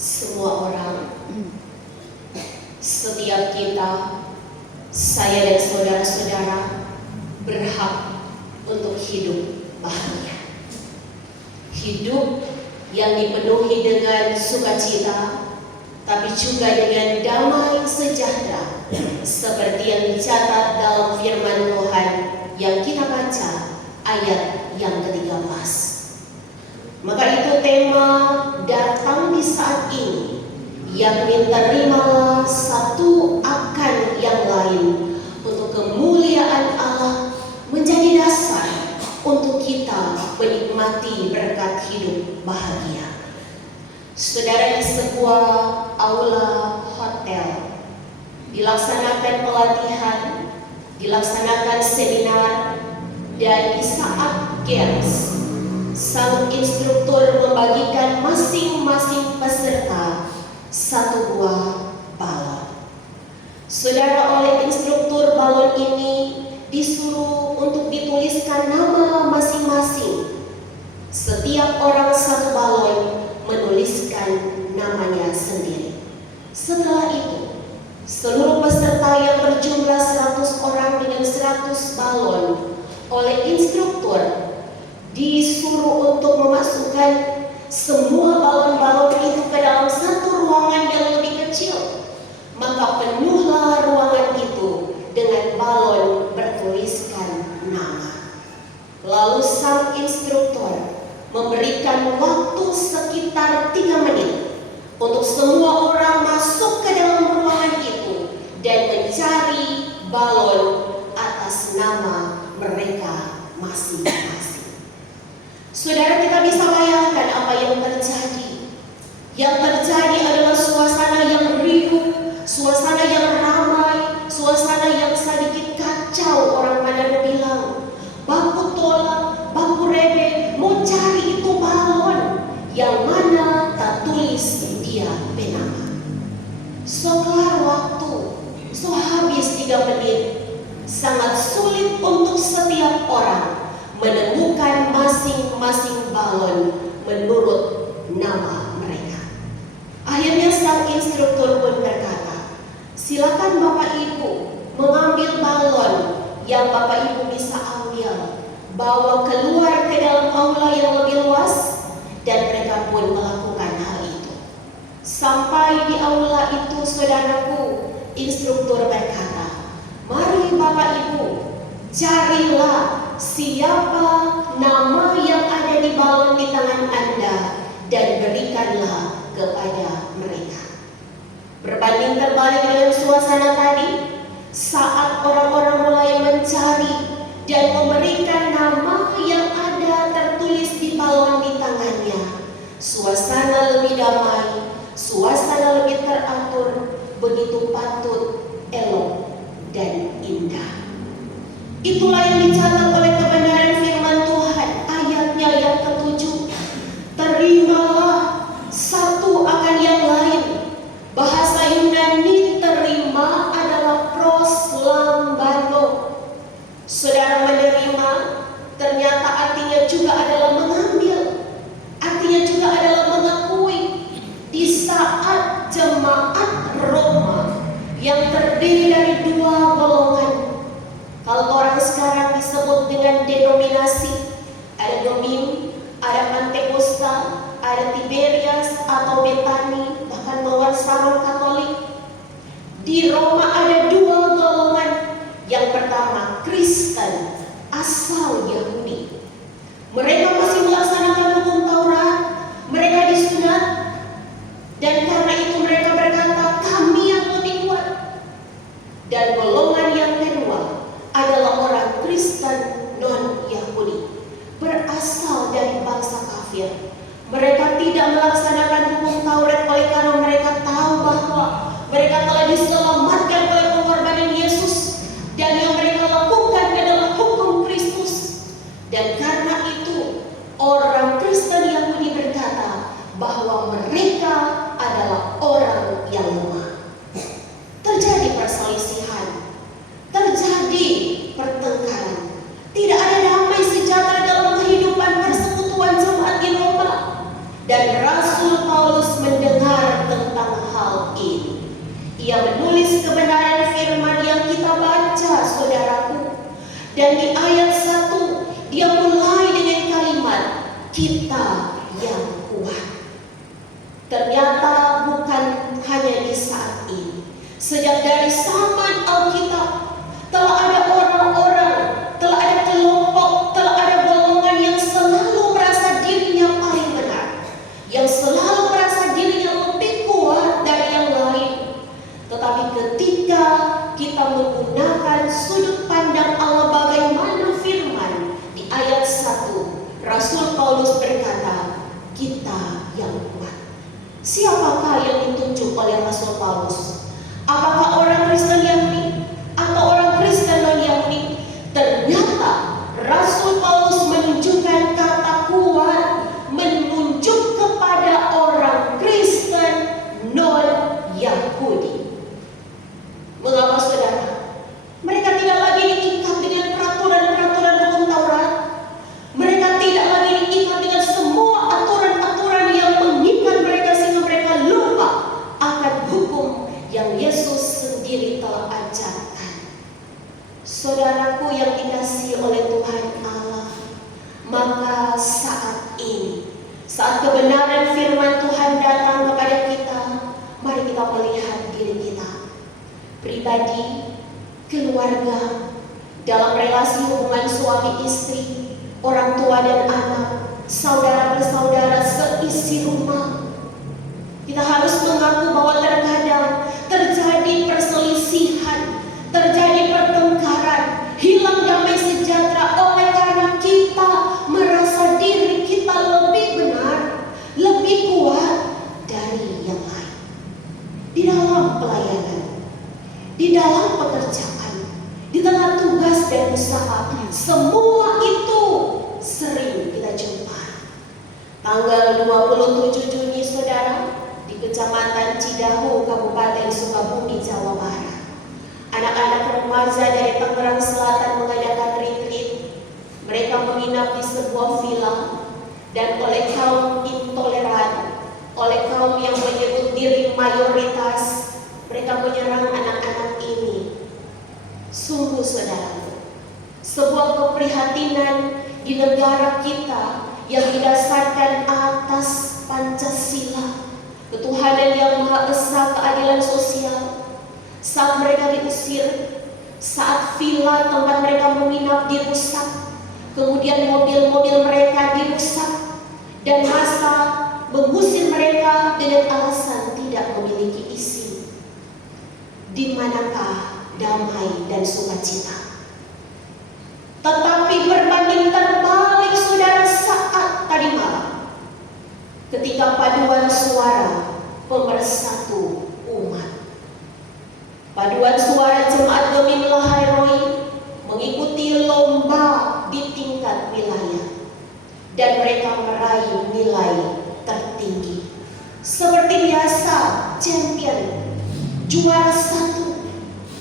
semua orang, setiap kita, saya dan saudara-saudara berhak untuk hidup bahagia. Hidup yang dipenuhi dengan sukacita, tapi juga dengan damai sejahtera, seperti yang dicatat dalam firman Tuhan yang kita baca ayat yang ke-13. Maka itu tema datang di saat ini, yakni terimalah satu akan yang lain untuk kemuliaan Allah menjadi dasar untuk kita menikmati berkat hidup bahagia. Saudara, di sebuah aula hotel dilaksanakan pelatihan, dilaksanakan seminar, dan di saat games sang instruktur membagikan masing-masing peserta satu buah balon. Saudara, oleh instruktur balon ini disuruh untuk dituliskan nama masing-masing. Setiap orang satu balon menuliskan namanya sendiri. Setelah itu, seluruh peserta yang berjumlah 100 orang dengan 100 balon oleh instruktur disuruh untuk memasukkan semua balon-balon itu ke dalam satu ruangan yang lebih kecil. Maka penuhlah ruangan itu dengan balon bertuliskan nama. Lalu sang instruktur memberikan waktu sekitar 3 menit untuk semua orang masuk ke dalam ruangan itu dan mencari balon atas nama mereka masing-masing. Saudara, kita bisa bayangkan apa yang terjadi. Yang terjadi adalah suasana yang riuh, suasana yang ramai, suasana yang sedikit kacau. Orang pada bilang, baku tolak, baku rebe, mau cari itu balon yang mana tak tulis dia benama. So kelar waktu, so habis 3 menit. Sangat sulit untuk setiap orang menemukan masing-masing balon menurut nama mereka. Akhirnya sang instruktur pun berkata, silakan Bapak Ibu mengambil balon yang Bapak Ibu bisa ambil, bawa keluar ke dalam aula yang lebih luas, dan mereka pun melakukan hal itu. Sampai di aula itu, saudaraku, instruktur berkata, mari Bapak Ibu, carilah siapa nama yang ada di balon di tangan Anda dan berikanlah kepada mereka. Berbanding terbalik dengan suasana tadi, saat orang-orang mulai mencari dan memberikan nama yang ada tertulis di balon di tangannya, suasana lebih damai, suasana lebih teratur, begitu patut, elok, dan indah. Itulah yang dicatat oleh kebenaran firman Tuhan, ayatnya yang ke-7. Terimalah satu akan yang lain. Bahasa Yunani terima adalah proslambano. Saudara, menerima ternyata artinya juga adalah mengambil, artinya juga adalah mengakui. Di saat jemaat Roma yang terdiri dari 2 golongan, kalau orang sekarang disebut dengan denominasi, ada Domin, ada Pantekosta, ada Tiberias atau Betani, bahkan bawaan Saron Katolik. Di Roma ada 2 golongan. Yang pertama, Kristen asal Yahudi. Mereka masih melaksanakan hukum Taurat, mereka disunat, dan karena itu mereka berkata, kami yang lebih kuat. Dan golongan yang kedua adalah orang Kristen non-Yahudi, berasal dari bangsa kafir. Mereka tidak melaksanakan hukum Taurat oleh karena mereka tahu bahwa mereka telah diselamatkan oleh pengorbanan Yesus, dan yang mereka lakukan adalah hukum Kristus. Dan karena itu Dia menulis kebenaran firman yang kita baca, saudaraku. Dan di ayat 1, dia mulai dengan kalimat, kita yang kuat. Ternyata bukan hanya di saat ini. Sejak dari zaman Alkitab, telah ada orang-orang, telah ada kelompok, telah ada golongan yang selalu merasa dirinya paling benar, yang selalu merasa dirinya lebih kuat dari yang lain. Tetapi ketika kita menggunakan sudut pandang Allah bagaimana firman di ayat 1, Rasul Paulus berkata, kita yang kuat. Siapakah yang ditunjuk oleh Rasul Paulus? Apakah orang Kristen Yahudi atau orang Kristen non-Yahudi? Ternyata Rasul Paulus menunjukkan kata kuat menunjuk kepada orang Kristen non-Yahudi. Mengapa, saudara? Mereka tidak lagi diikat dengan peraturan-peraturan hukum Taurat. Mereka tidak lagi diikat dengan semua aturan-aturan yang mengikat mereka sehingga mereka lupa akan hukum yang Yesus sendiri telah ajarkan. Saudaraku yang dikasihi oleh Tuhan Allah, maka saat ini, saat kebenaran firman Tuhan datang kepada kita, mari kita melihat diri kita pribadi, keluarga, dalam relasi hubungan suami istri, orang tua dan anak, saudara bersaudara, seisi rumah. Kita harus mengaku bahwa terkadang terjadi perselisihan, terjadi pertengkaran, hilang damai sejahtera oleh karena kita merasa diri kita lebih benar, lebih kuat dari yang lain. Di dalam pelayanan, di dalam pekerjaan, di tengah tugas dan usaha, semua itu sering kita jumpa. Tanggal 27 Juni, saudara, di Kecamatan Cidahu, Kabupaten Sukabumi, Jawa Barat, anak-anak remaja dari Tangerang Selatan mengadakan retreat. Mereka menginap di sebuah villa, dan oleh kaum intoleran, oleh kaum yang menyebut diri mayoritas, mereka menyerang anak-anak ini. Sungguh, saudara, sebuah keprihatinan di negara kita yang didasarkan atas Pancasila, ketuhanan yang Maha Esa, keadilan sosial. Saat mereka diusir, saat villa tempat mereka menginap dirusak, kemudian mobil-mobil mereka dirusak, dan massa mengusir mereka dengan alasan tidak memiliki isi. Di manakah damai dan sukacita? Tetapi berbanding terbalik, saudara, saat tadi malam, ketika paduan suara pemersatu umat, paduan suara jemaat Gemim Lahai Roy mengikuti lomba di tingkat wilayah, dan mereka meraih nilai tertinggi. Seperti biasa, champion, juara 1,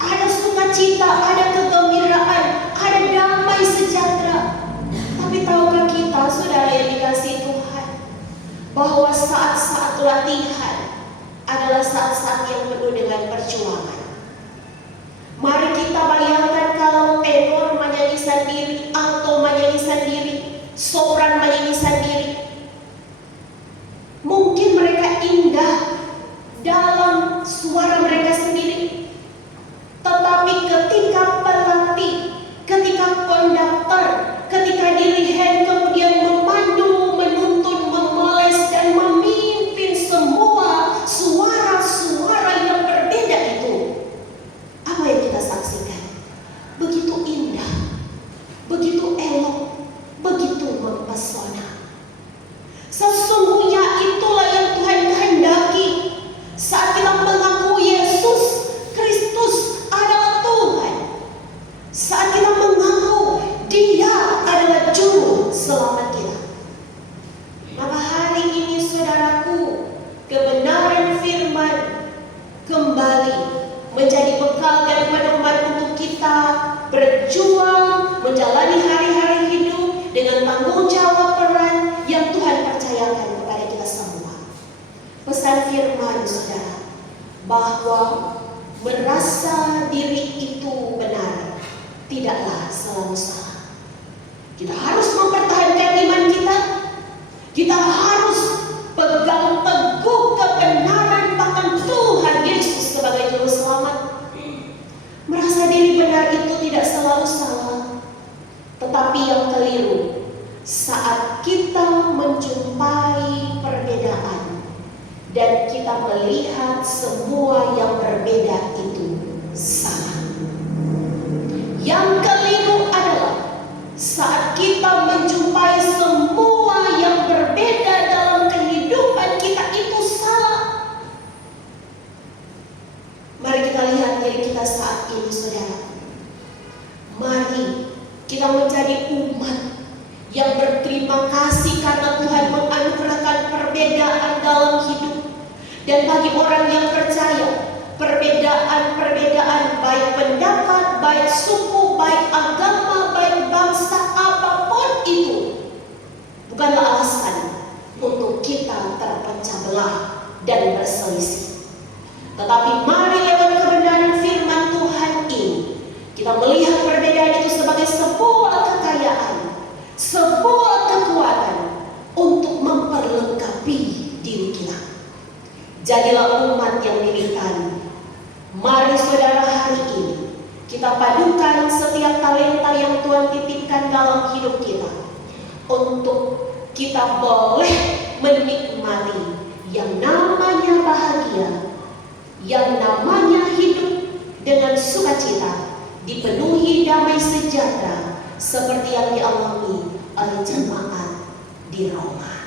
ada sukacita, ada kegembiraan, ada damai sejahtera. Tapi tahukah kita, saudara yang dikasihi Tuhan, bahwa saat-saat latihan adalah saat-saat yang penuh dengan perjuangan. Mari kita bayangkan kalau tenor menyanyi sendiri, alto menyanyi sendiri, sopran menyanyi sendiri. Mungkin mereka indah dalam suara mereka sendiri, tetapi ketika pelatih, ketika konduktor, ketika dirigen kemudian memandu, menuntun, memoles, dan memimpin semua suara-suara yang berbeda itu, apa yang kita saksikan? Begitu indah, begitu elok, begitu mempesona. Sesungguhnya itulah yang Tuhan kehendaki saat kita mengaku Yesus Kristus adalah Tuhan, saat kita mengaku Dia adalah Juru Selamat kita. Maka hari ini, saudaraku, kebenaran firman kembali menjadi bekal dan pedoman untuk kita berjuang menjalani hari-hari hidup dengan tanggung jawab peran yang Tuhan percayakan kepada kita semua. Pesan firman, saudara, bahwa merasa diri itu benar tidaklah selalu salah. Kita harus mempertahankan iman kita. Kita harus pegang teguh kebenaran bahkan Tuhan Yesus sebagai juru selamat. Merasa diri benar itu tidak selalu salah, tetapi yang keliru saat kita menjumpai perbedaan dan kita melihat semua yang berbeda itu sama. Yang keliru adalah saat kita menjumpai semua yang berbeda dalam kehidupan kita itu salah. Mari kita lihat diri kita saat ini, saudara. Mari kita menjadi umat yang berterima kasih karena Tuhan menganugerahkan perbedaan dalam hidup. Dan bagi orang yang percaya, perbedaan-perbedaan baik pendapat, baik suku, baik agama, baik bangsa, apapun itu bukanlah alasan untuk kita terpecah belah dan berselisih. Tetapi mari lewat kebenaran firman Tuhan ini kita melihat perbedaan itu sebagai sebuah kekayaan, sebuah kekuatan untuk memperlengkapi diri kita. Jadilah umat yang militan. Mari saudara, hari ini kita padukan setiap talenta yang Tuhan titipkan dalam hidup kita untuk kita boleh menikmati yang namanya bahagia, yang namanya hidup dengan sukacita, dipenuhi damai sejahtera seperti yang dialami oleh jemaat di Roma.